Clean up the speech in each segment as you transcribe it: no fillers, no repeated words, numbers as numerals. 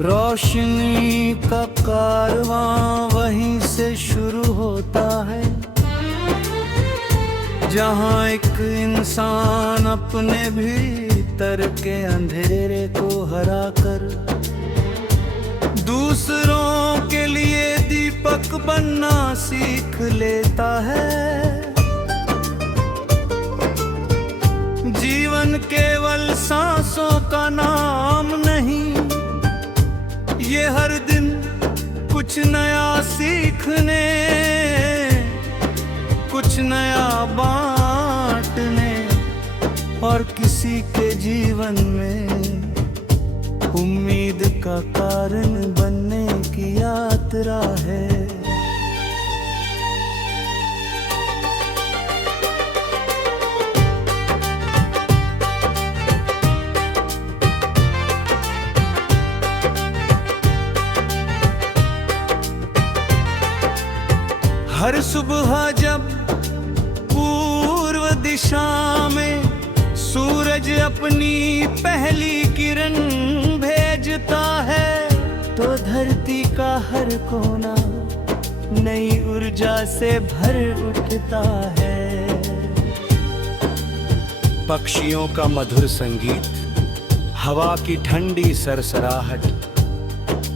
रोशनी का कारवां वहीं से शुरू होता है, जहाँ एक इंसान अपने भीतर के अंधेरे को हराकर दूसरों के लिए दीपक बनना सीख लेता है। जीवन केवल सांसों का नाम नहीं, ये हर दिन कुछ नया सीखने, कुछ नया बांटने और किसी के जीवन में उम्मीद का कारण बनने की यात्रा है। हर सुबह जब पूर्व दिशा में सूरज अपनी पहली किरण भेजता है, तो धरती का हर कोना नई ऊर्जा से भर उठता है। पक्षियों का मधुर संगीत, हवा की ठंडी सरसराहट,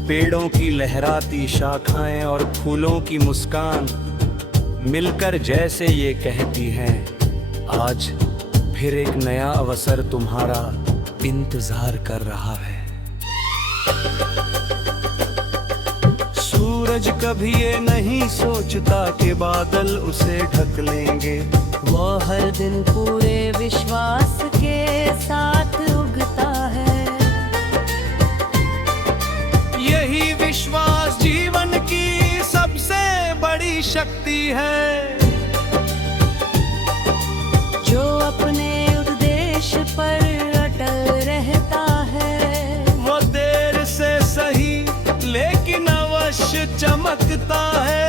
पेड़ों की लहराती शाखाएं और फूलों की मुस्कान मिलकर जैसे ये कहती हैं, आज फिर एक नया अवसर तुम्हारा इंतजार कर रहा है। सूरज कभी ये नहीं सोचता कि बादल उसे ढक लेंगे, वो हर दिन पूरे विश्वास के साथ उगता है। यही विश्वास जीवन की सबसे बड़ी शक्ति है, जो अपने उद्देश्य पर अटल रहता है। वो देर से सही लेकिन अवश्य चमकता है।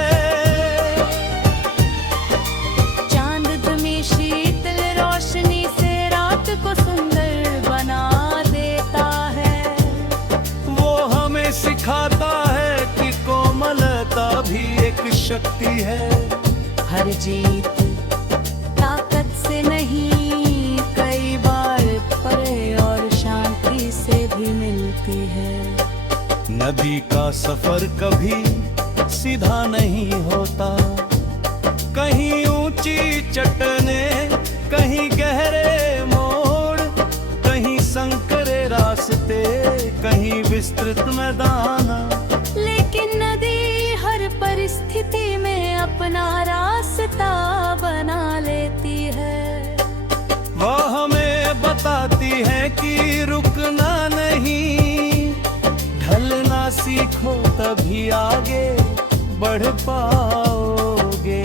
चांद तुम्हें शीतल रोशनी से रात को सुंदर बना देता है। वो हमें सिखाता है कि कोमलता भी एक शक्ति है। हर जीत ताकत से नहीं, कई बार परे और शांति से भी मिलती है। नदी का सफर कभी सीधा नहीं होता, कहीं ऊंची चट्टाने, कहीं गहरे मोड़, कहीं संकरे रास्ते, कहीं विस्तृत मैदान। लेकिन नदी हर परिस्थिति में अपना रास्ता बना लेती है। वह हमें बताती है कि रुकना नहीं, ढलना सीखो तभी आगे बढ़ पाओगे।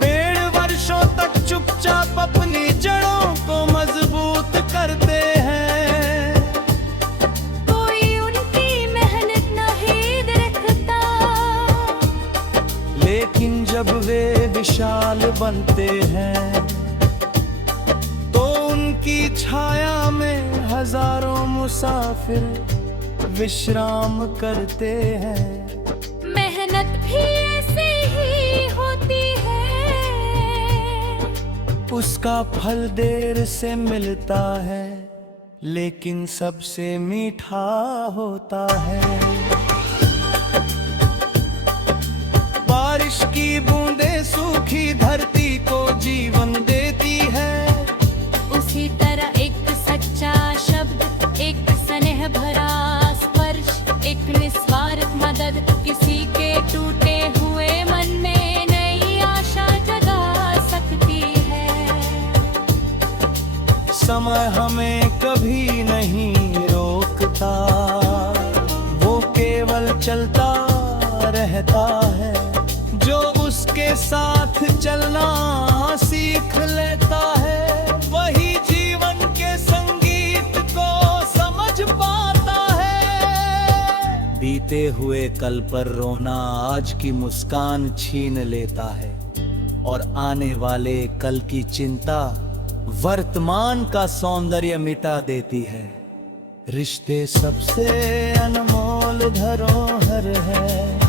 पेड़ वर्षों तक चुपचाप अपनी जड़ों को मजबूत करते हैं, कोई उनकी मेहनत नहीं देखता। लेकिन जब वे विशाल बनते हैं तो उनकी छाया में हजारों मुसाफिर विश्राम करते हैं। मेहनत भी ऐसे ही होती है, उसका फल देर से मिलता है लेकिन सबसे मीठा होता है। बारिश की बूंदें सूखी धरती को जीवन देती है, उसी तरह एक सच्चा शब्द, एक स्नेह भरा स्पर्श, एक निस्वार्थ मदद किसी के टूटे हुए मन में नई आशा जगा सकती है। समय हमें कभी नहीं रोकता, वो केवल चलता रहता है। जो उसके साथ चलना सीख लेता है, वही जीवन के संगीत को समझ पाता है। बीते हुए कल पर रोना आज की मुस्कान छीन लेता है, और आने वाले कल की चिंता वर्तमान का सौंदर्य मिटा देती है। रिश्ते सबसे अनमोल धरोहर है,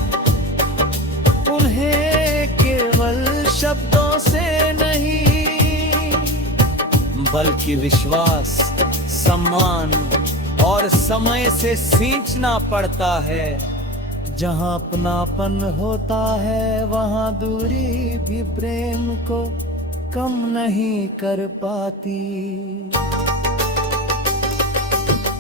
उन्हें केवल शब्दों से नहीं बल्कि विश्वास, सम्मान और समय से सींचना पड़ता है। जहाँ अपनापन होता है वहाँ दूरी भी प्रेम को कम नहीं कर पाती।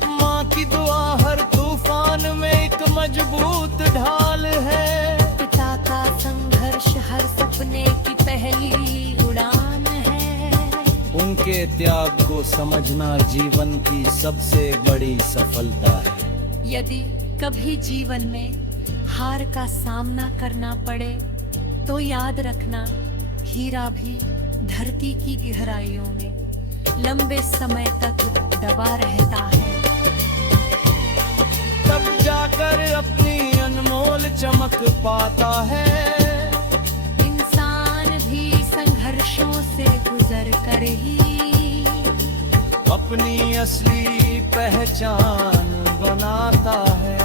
माँ की दुआ हर तूफान में एक मजबूत ढाल है, पिता का संघर्ष हर सपने की पहली उड़ान है। उनके त्याग को समझना जीवन की सबसे बड़ी सफलता है। यदि कभी जीवन में हार का सामना करना पड़े तो याद रखना, हीरा भी धरती की गहराइयों में लंबे समय तक दबा रहता है। तब जाकर अपनी अनमोल चमक पाता है। इंसान भी संघर्षों से गुजर कर ही अपनी असली पहचान बनाता है।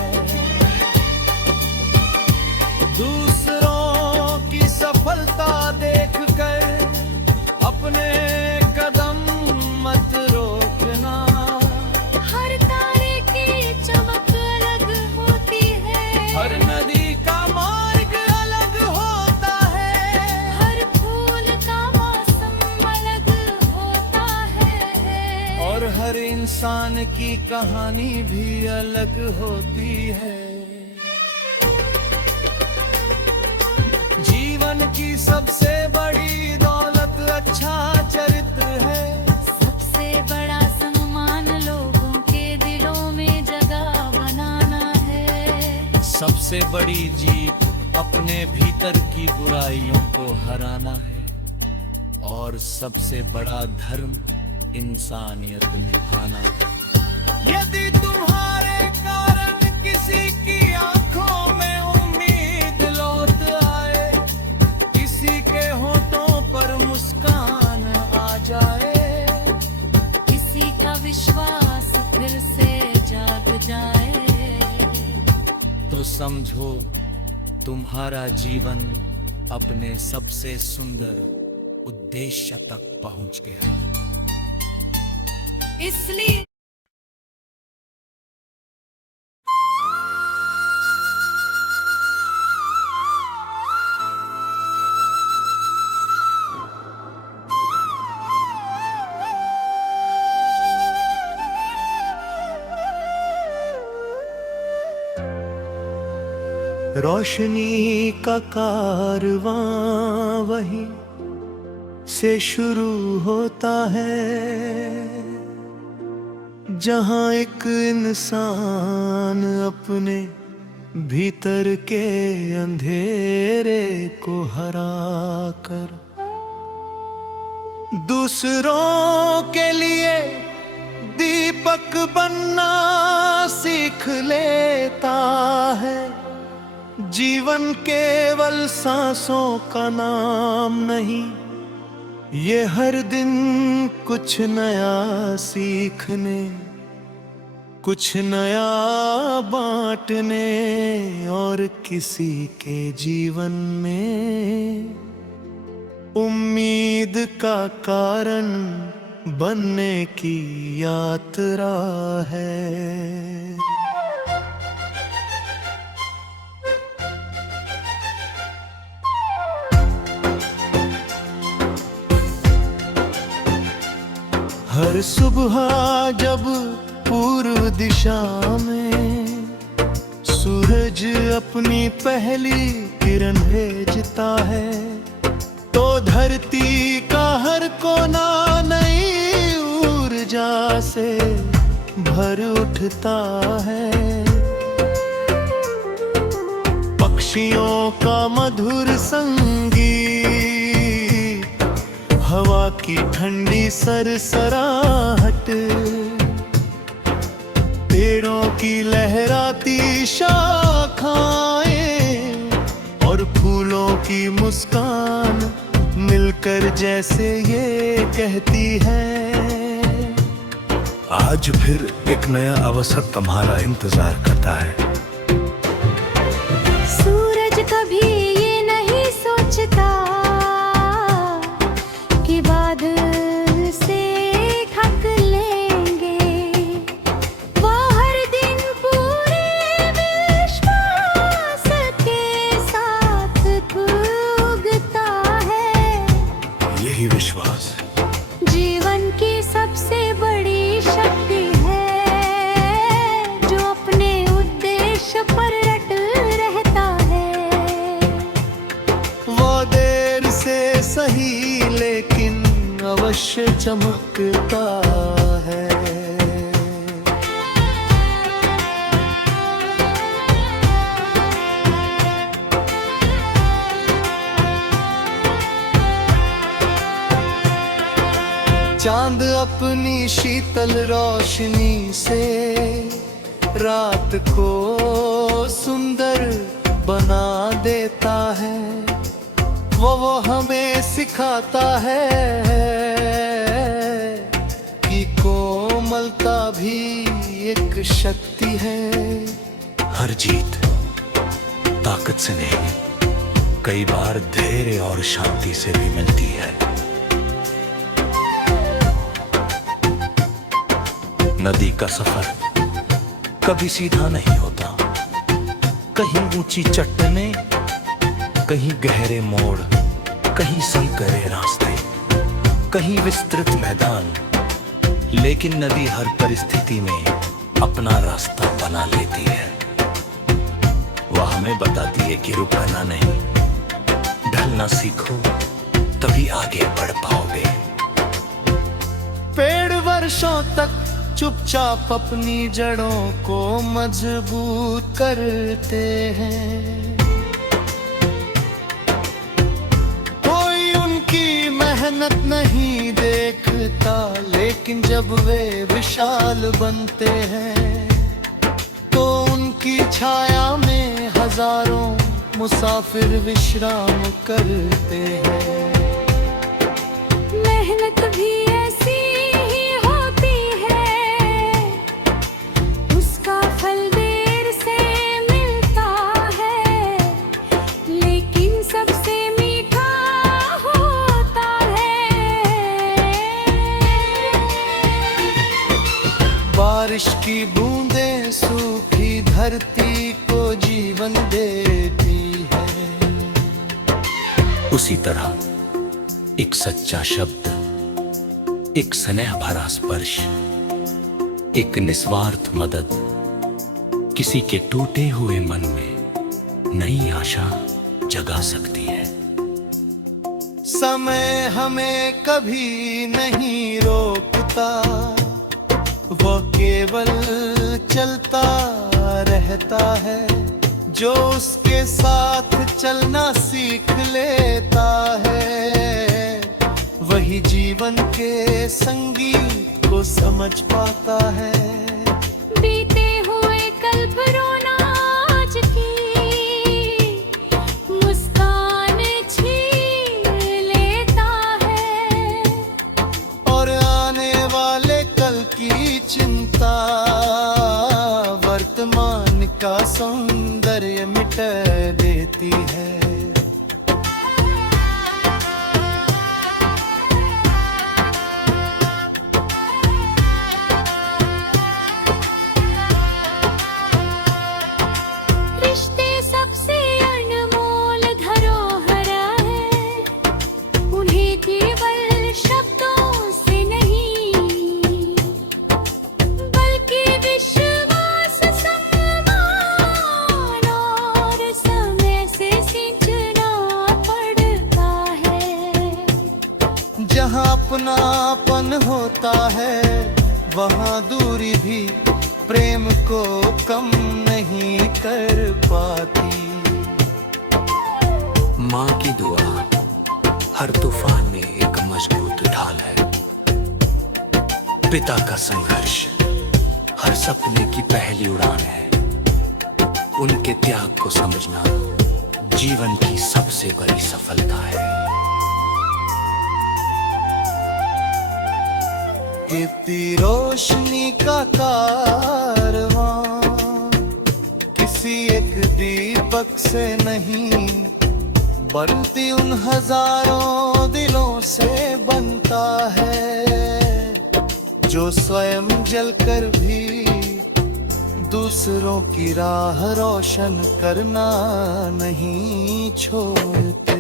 दूसरों की सफलता देखकर अपने कदम मत रोकना। हर तारे की चमक अलग होती है, हर नदी का मार्ग अलग होता है, हर फूल का मौसम अलग होता है, और हर इंसान की कहानी भी अलग होती है। जीवन की सबसे बड़ी दौलत अच्छा चरित्र है। सबसे बड़ा सम्मान लोगों के दिलों में जगह बनाना है। सबसे बड़ी जीत अपने भीतर की बुराइयों को हराना है, और सबसे बड़ा धर्म इंसानियत निभाना है। यदि तुम्हारे कारण किसी की आंखों में उम्मीद लौट आए, किसी के होठों पर मुस्कान आ जाए, किसी का विश्वास फिर से जाग जाए, तो समझो तुम्हारा जीवन अपने सबसे सुंदर उद्देश्य तक पहुंच गया। इसलिए रोशनी का कारवां वहीं से शुरू होता है, जहां एक इंसान अपने भीतर के अंधेरे को हरा कर दूसरों के लिए दीपक बनना सीख लेता है। जीवन केवल सांसों का नाम नहीं, ये हर दिन कुछ नया सीखने, कुछ नया बांटने और किसी के जीवन में उम्मीद का कारण बनने की यात्रा है। हर सुबह जब पूर्व दिशा में सूरज अपनी पहली किरण भेजता है, तो धरती का हर कोना नई ऊर्जा से भर उठता है। पक्षियों का मधुर संगीत, हवा की ठंडी सरसराहट, पेड़ों की लहराती शाखाएं और फूलों की मुस्कान मिलकर जैसे ये कहती है, आज फिर एक नया अवसर तुम्हारा इंतजार करता है। सूरज कभी ये नहीं सोचता कि बादल से ढक लेंगे। वो हर दिन पूरे विश्वास के साथ उगता है। यही विश्वास जीवन की सबसे बड़ी शक्ति है, जो अपने उद्देश्य पर अटल रहता है। वो देर से सही लेकिन अवश्य चमकता है। चांद अपनी शीतल रोशनी से रात को सुंदर बना देता है। वो हमें सिखाता है कि कोमलता भी एक शक्ति है। हर जीत ताकत से नहीं, कई बार धैर्य और शांति से भी मिलती है। नदी का सफर कभी सीधा नहीं होता। कहीं ऊंची चट्टानें, कहीं गहरे मोड़, कहीं संकरे रास्ते, कहीं विस्तृत मैदान। लेकिन नदी हर परिस्थिति में अपना रास्ता बना लेती है। वह हमें बताती है कि रुकना नहीं, ढलना सीखो, तभी आगे बढ़ पाओगे। पेड़ वर्षों तक चुपचाप अपनी जड़ों को मजबूत करते हैं। कोई उनकी मेहनत नहीं देखता, लेकिन जब वे विशाल बनते हैं तो उनकी छाया में हजारों मुसाफिर विश्राम करते हैं। मेहनत भी ऐसी ही होती है, उसका फल देर से मिलता है, लेकिन सबसे मीठा होता है। बारिश की बूंदें सूखी धरती को जीवन देती है। उसी तरह एक सच्चा शब्द, एक स्नेह भरा स्पर्श, एक निस्वार्थ मदद किसी के टूटे हुए मन में नई आशा जगा सकती है। समय हमें कभी नहीं रोकता, वो केवल चलता रहता है। जो उसके साथ चलना सीख लेता है, वही जीवन के संगीत को समझ पाता है। बीते हुए कल पर रोना आज की मुस्कान छीन लेता है, और आने वाले कल की चिंता वर्तमान का सौंदर्य मिटा देती है। रिश्ते सबसे अनमोल धरोहर है, उन्हें केवल शब्दों से नहीं, बल्कि विश्वास, सम्मान और समय से सींचना पड़ता है। जहाँ अपनापन होता है, वहाँ दूरी भी प्रेम को कम नहीं कर पाती। माँ की दुआ हर तूफान में एक मजबूत ढाल है। पिता का संघर्ष हर सपने की पहली उड़ान है। उनके त्याग को समझना जीवन की सबसे बड़ी सफलता है। इतनी रोशनी का कारवां किसी एक दीपक से नहीं बनती उन हजारों दिलों से बनता है जो स्वयं जलकर भी दूसरों की राह रोशन करना नहीं छोड़ते।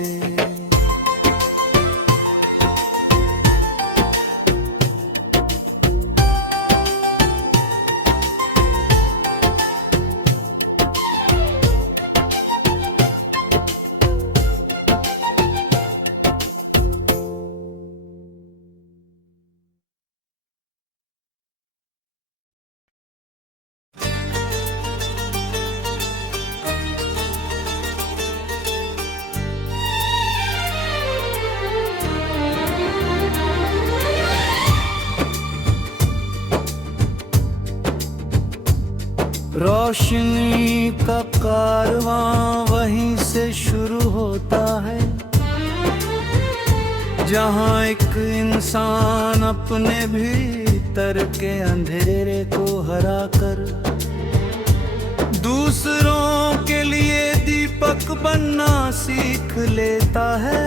रोशनी का कारवां वहीं से शुरू होता है जहां एक इंसान अपने भीतर के अंधेरे को हरा कर दूसरों के लिए दीपक बनना सीख लेता है।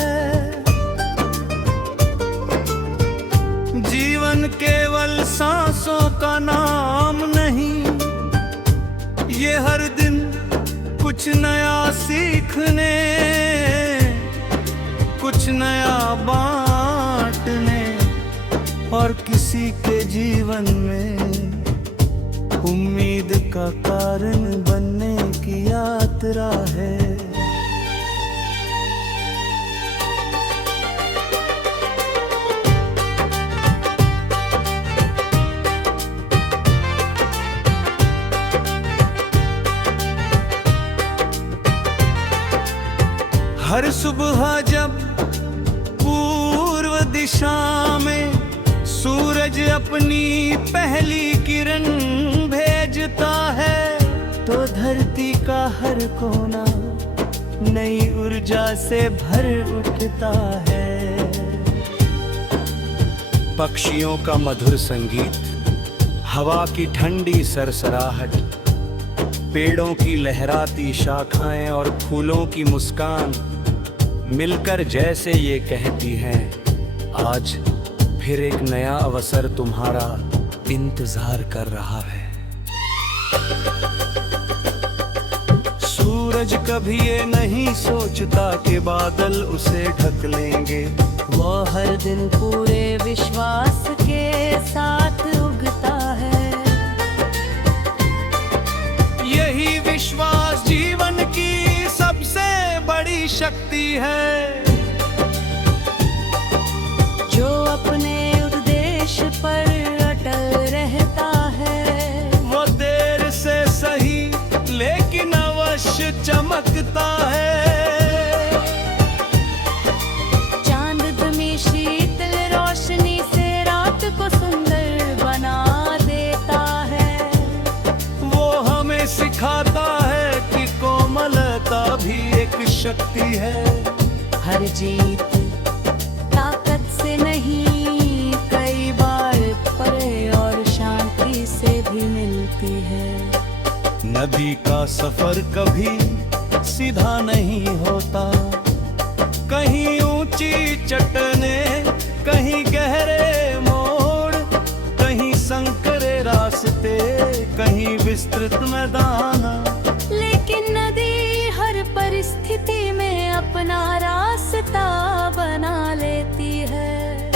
जीवन केवल सांसों का नाम नहीं, ये हर दिन कुछ नया सीखने, कुछ नया बांटने और किसी के जीवन में उम्मीद का कारण बनने की यात्रा है। हर सुबह जब पूर्व दिशा में सूरज अपनी पहली किरण भेजता है तो धरती का हर कोना नई ऊर्जा से भर उठता है। पक्षियों का मधुर संगीत, हवा की ठंडी सरसराहट, पेड़ों की लहराती शाखाएं और फूलों की मुस्कान मिलकर जैसे ये कहती हैं, आज फिर एक नया अवसर तुम्हारा इंतजार कर रहा है। सूरज कभी ये नहीं सोचता कि बादल उसे ढक लेंगे, वो हर दिन पूरे विश्वास के साथ उगता है। यही विश्वास जीवन की सबसे बड़ी शक्ति है। जो अपने उद्देश्य पर अटल रहता है वो देर से सही लेकिन अवश्य चमकता है। चांद में शीतल रोशनी से रात को सुंदर बना देता है। वो हमें सिखाता है कि कोमलता भी एक शक्ति है। हर जीत ताकत से नहीं, कई बार परे और शांति से भी मिलती है। नदी का सफर कभी सीधा नहीं होता, कहीं ऊंची चट्टाने, कहीं गहरे मोड़, कहीं संकरे रास्ते, कहीं विस्तृत मैदान। लेकिन नदी हर परिस्थिति में अपना रास्ता बना लेती है।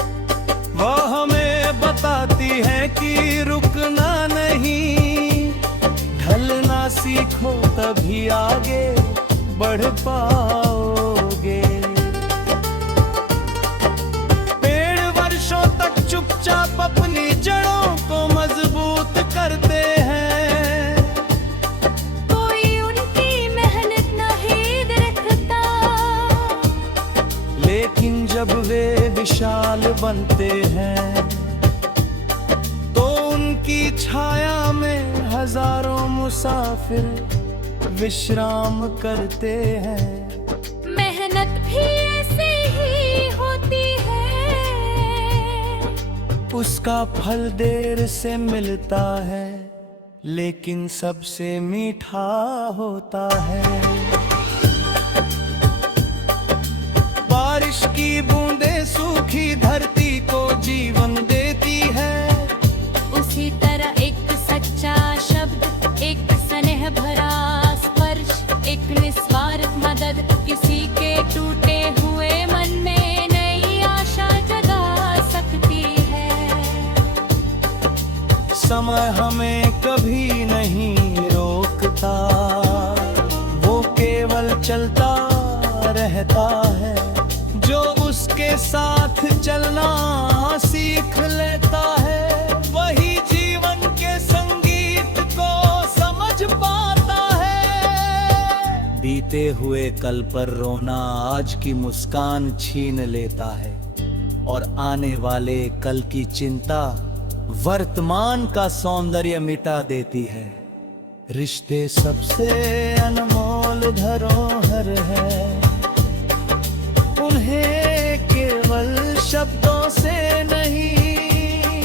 वह हमें बताती है कि रुकना नहीं, ढलना सीखो तभी आगे बढ़ पाओगे। पेड़ वर्षों तक चुपचाप अपनी जड़ों को मजबूत करते हैं, कोई उनकी मेहनत नहीं देखता। लेकिन जब वे विशाल बनते हैं तो उनकी छाया में हजारों मुसाफिर विश्राम करते हैं। मेहनत भी ऐसे ही होती है, उसका फल देर से मिलता है, लेकिन सबसे मीठा होता है। बारिश की बूंदें सूखी धरती को जीवन देती है, उसी तरह एक सच्चा शब्द, एक स्नेह भरा स्पर्श, एक निस्वार्थ मदद किसी के टूटे हुए मन में नई आशा जगा सकती है। समय हमें कभी नहीं रोकता, वो केवल चलता रहता है। जो उसके साथ चलना सीख लेता है, वही जीवन के संगीत को समझ पाता है। बीते हुए कल पर रोना आज की मुस्कान छीन लेता है, और आने वाले कल की चिंता वर्तमान का सौंदर्य मिटा देती है। रिश्ते सबसे अनमोल धरोहर है, उन्हें केवल शब्दों से नहीं,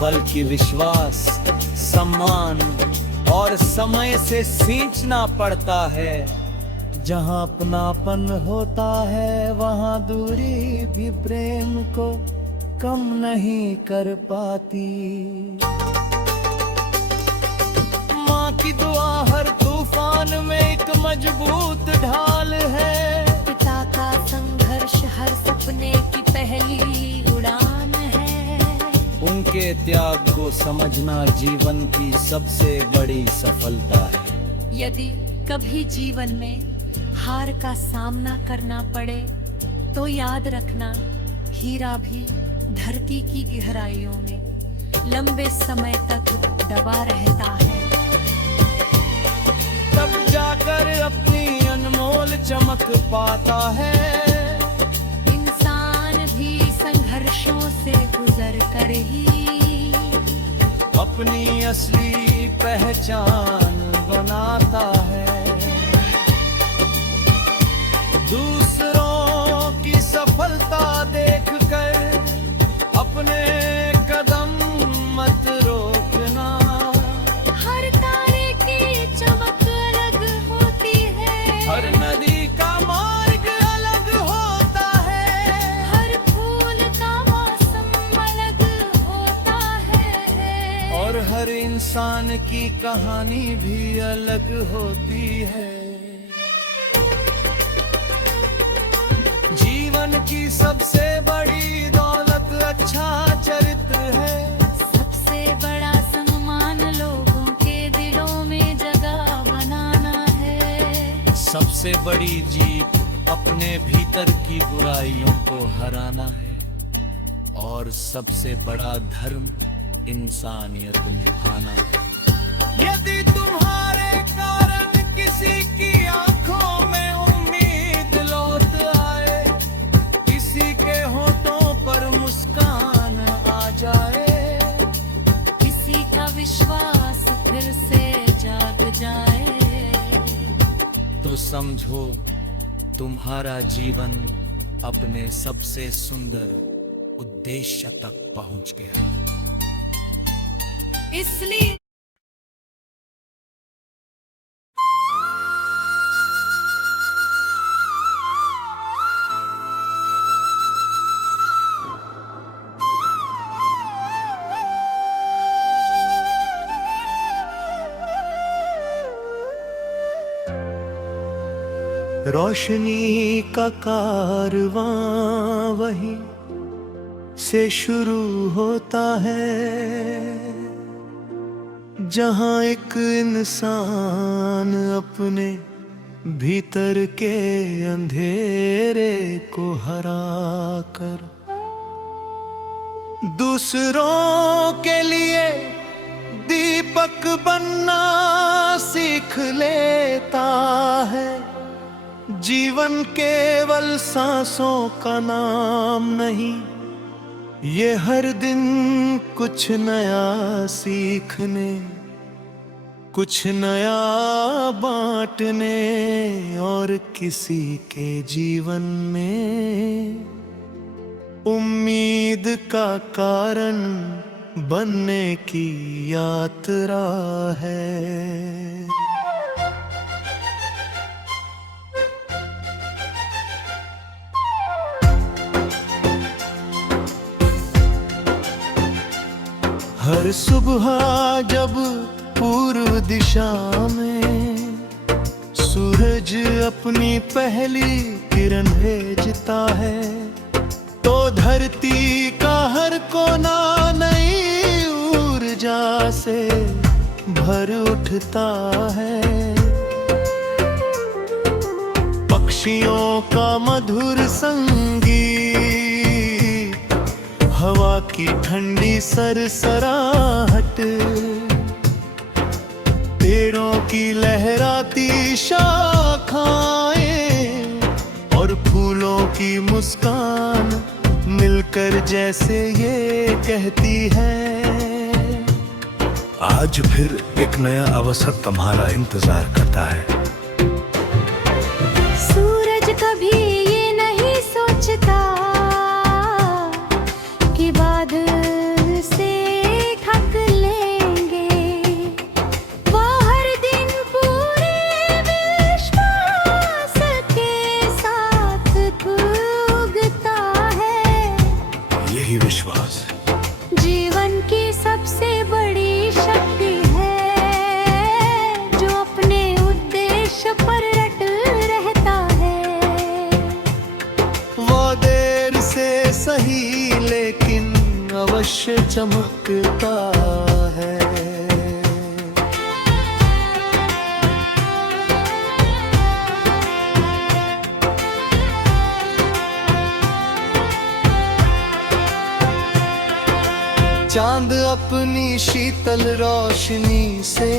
बल्कि विश्वास, सम्मान और समय से सींचना पड़ता है। जहाँ अपनापन होता है, वहाँ दूरी भी प्रेम को कम नहीं कर पाती। माँ की दुआ हर तूफान में एक मजबूत ढाल है, पिता का संघर्ष हर सपने की पहली उड़ान है। उनके त्याग को समझना जीवन की सबसे बड़ी सफलता है। यदि कभी जीवन में हार का सामना करना पड़े, तो याद रखना, हीरा भी धरती की गहराइयों में लंबे समय तक दबा रहता है। तब जाकर अपनी अनमोल चमक पाता है। इंसान भी संघर्षों से गुजर कर ही अपनी असली पहचान बनाता है। दूसरों की सफलता देखकर अपने कदम मत रोकना। हर तारे की चमक अलग होती है, हर नदी का मार्ग अलग होता है, हर फूल का मौसम अलग होता है, और हर इंसान की कहानी भी अलग होती है। जीवन की सबसे बड़ी दौलत अच्छा चरित्र है। सबसे बड़ा सम्मान लोगों के दिलों में जगह बनाना है। सबसे बड़ी जीत अपने भीतर की बुराइयों को हराना है, और सबसे बड़ा धर्म इंसानियत निभाना है। यदि तुम्हारे कारण किसी की आंखों में उम्मीद लौट आए, किसी के होठों पर मुस्कान आ जाए, किसी का विश्वास फिर से जाग जाए, तो समझो तुम्हारा जीवन अपने सबसे सुंदर उद्देश्य तक पहुंच गया। इसलिए रोशनी का कारवां वहीं से शुरू होता है, जहां एक इंसान अपने भीतर के अंधेरे को हरा कर दूसरों के लिए दीपक बनना सीख लेता है। जीवन केवल सांसों का नाम नहीं, ये हर दिन कुछ नया सीखने, कुछ नया बांटने और किसी के जीवन में उम्मीद का कारण बनने की यात्रा है। हर सुबह जब पूर्व दिशा में सूरज अपनी पहली किरण भेजता है, तो धरती का हर कोना नई ऊर्जा से भर उठता है। पक्षियों का मधुर संगीत, हवा की ठंडी सरसराहट, पेड़ों की लहराती शाखाएं और फूलों की मुस्कान मिलकर जैसे ये कहती है, आज फिर एक नया अवसर तुम्हारा इंतजार करता है। सूरज कभी ये नहीं सोचता कि बादल से ढक लेंगे, वो हर दिन पूरे विश्वास के साथ उगता है। यही विश्वास जीवन की सबसे बड़ी शक्ति है, जो अपने उद्देश्य पर अटल रहता है। वो देर से सही लेकिन अवश्य चमकता है। चांद अपनी शीतल रोशनी से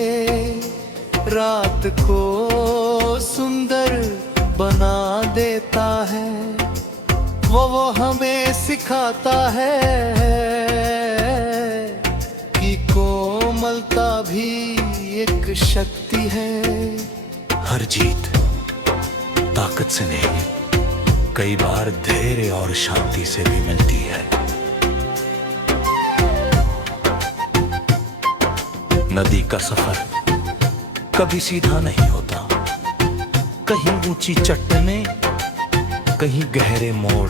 रात को सुंदर बना देता है। वो हमें सिखाता है कि कोमलता भी एक शक्ति है। हर जीत ताकत से नहीं, कई बार धैर्य और शांति से भी मिलती है। नदी का सफर कभी सीधा नहीं होता, कहीं ऊंची चट्टानें, कहीं गहरे मोड़,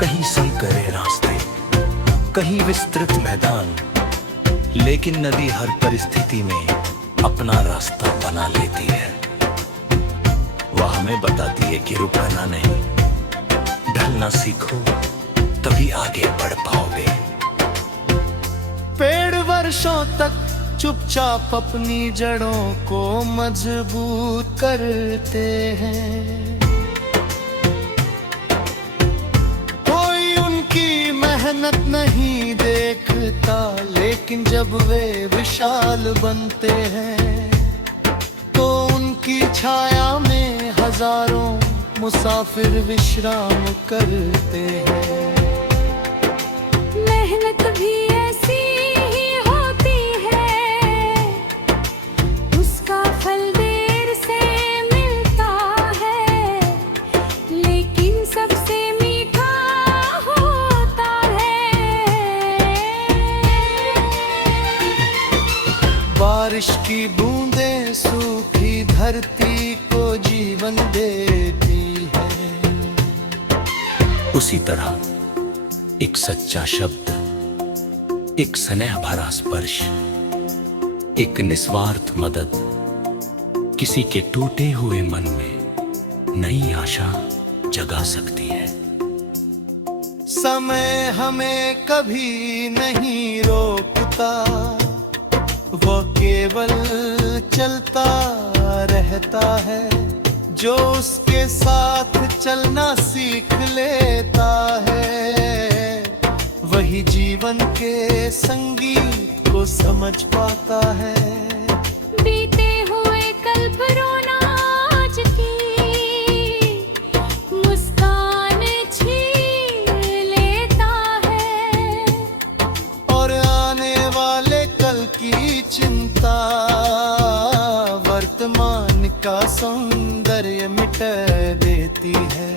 कहीं संकरे रास्ते, कहीं विस्तृत मैदान, लेकिन नदी हर परिस्थिति में अपना रास्ता बना लेती है। वह हमें बताती है कि रुकना नहीं, ढलना सीखो, तभी आगे बढ़ पाओगे। पेड़ वर्षों तक चुपचाप अपनी जड़ों को मजबूत करते हैं। कोई उनकी मेहनत नहीं देखता, लेकिन जब वे विशाल बनते हैं तो उनकी छाया में हजारों मुसाफिर विश्राम करते हैं। मेहनत भी ऐसी ही होती है, उसका फल देर से मिलता है, लेकिन सबसे मीठा होता है। बारिश की बूंदें सूखी धरती को जीवन देती है। उसी तरह एक सच्चा शब्द, एक स्नेह भरा स्पर्श, एक निस्वार्थ मदद किसी के टूटे हुए मन में नई आशा जगा सकती है। समय हमें कभी नहीं रोकता, वो केवल चलता रहता है। जो उसके साथ चलना सीख लेता है, वही जीवन के संगीत को समझ पाता है। बीते हुए कल पर रोना आज की मुस्कान छीन लेता है, और आने वाले कल की चिंता वर्तमान का सौंदर्य मिटा देती है।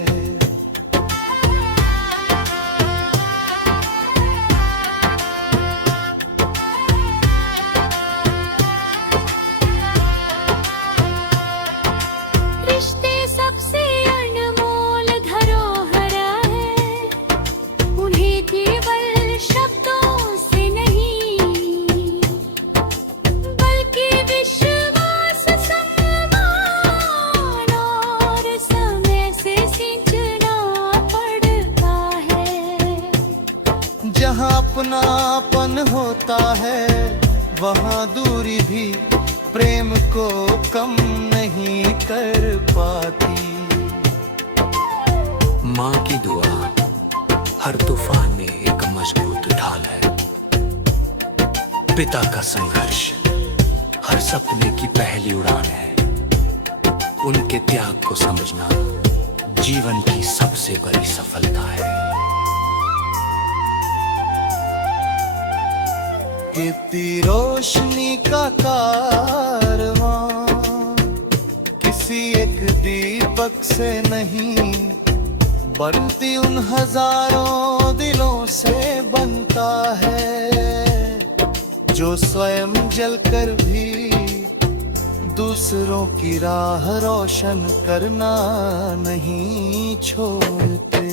दूरी भी प्रेम को कम नहीं कर पाती। माँ की दुआ हर तूफान में एक मजबूत ढाल है। पिता का संघर्ष हर सपने की पहली उड़ान है। उनके त्याग को समझना जीवन की सबसे बड़ी सफलता है। इतनी रोशनी का कारवां किसी एक दीपक से नहीं, बनती उन हजारों दिलों से बनता है, जो स्वयं जलकर भी दूसरों की राह रोशन करना नहीं छोड़ते।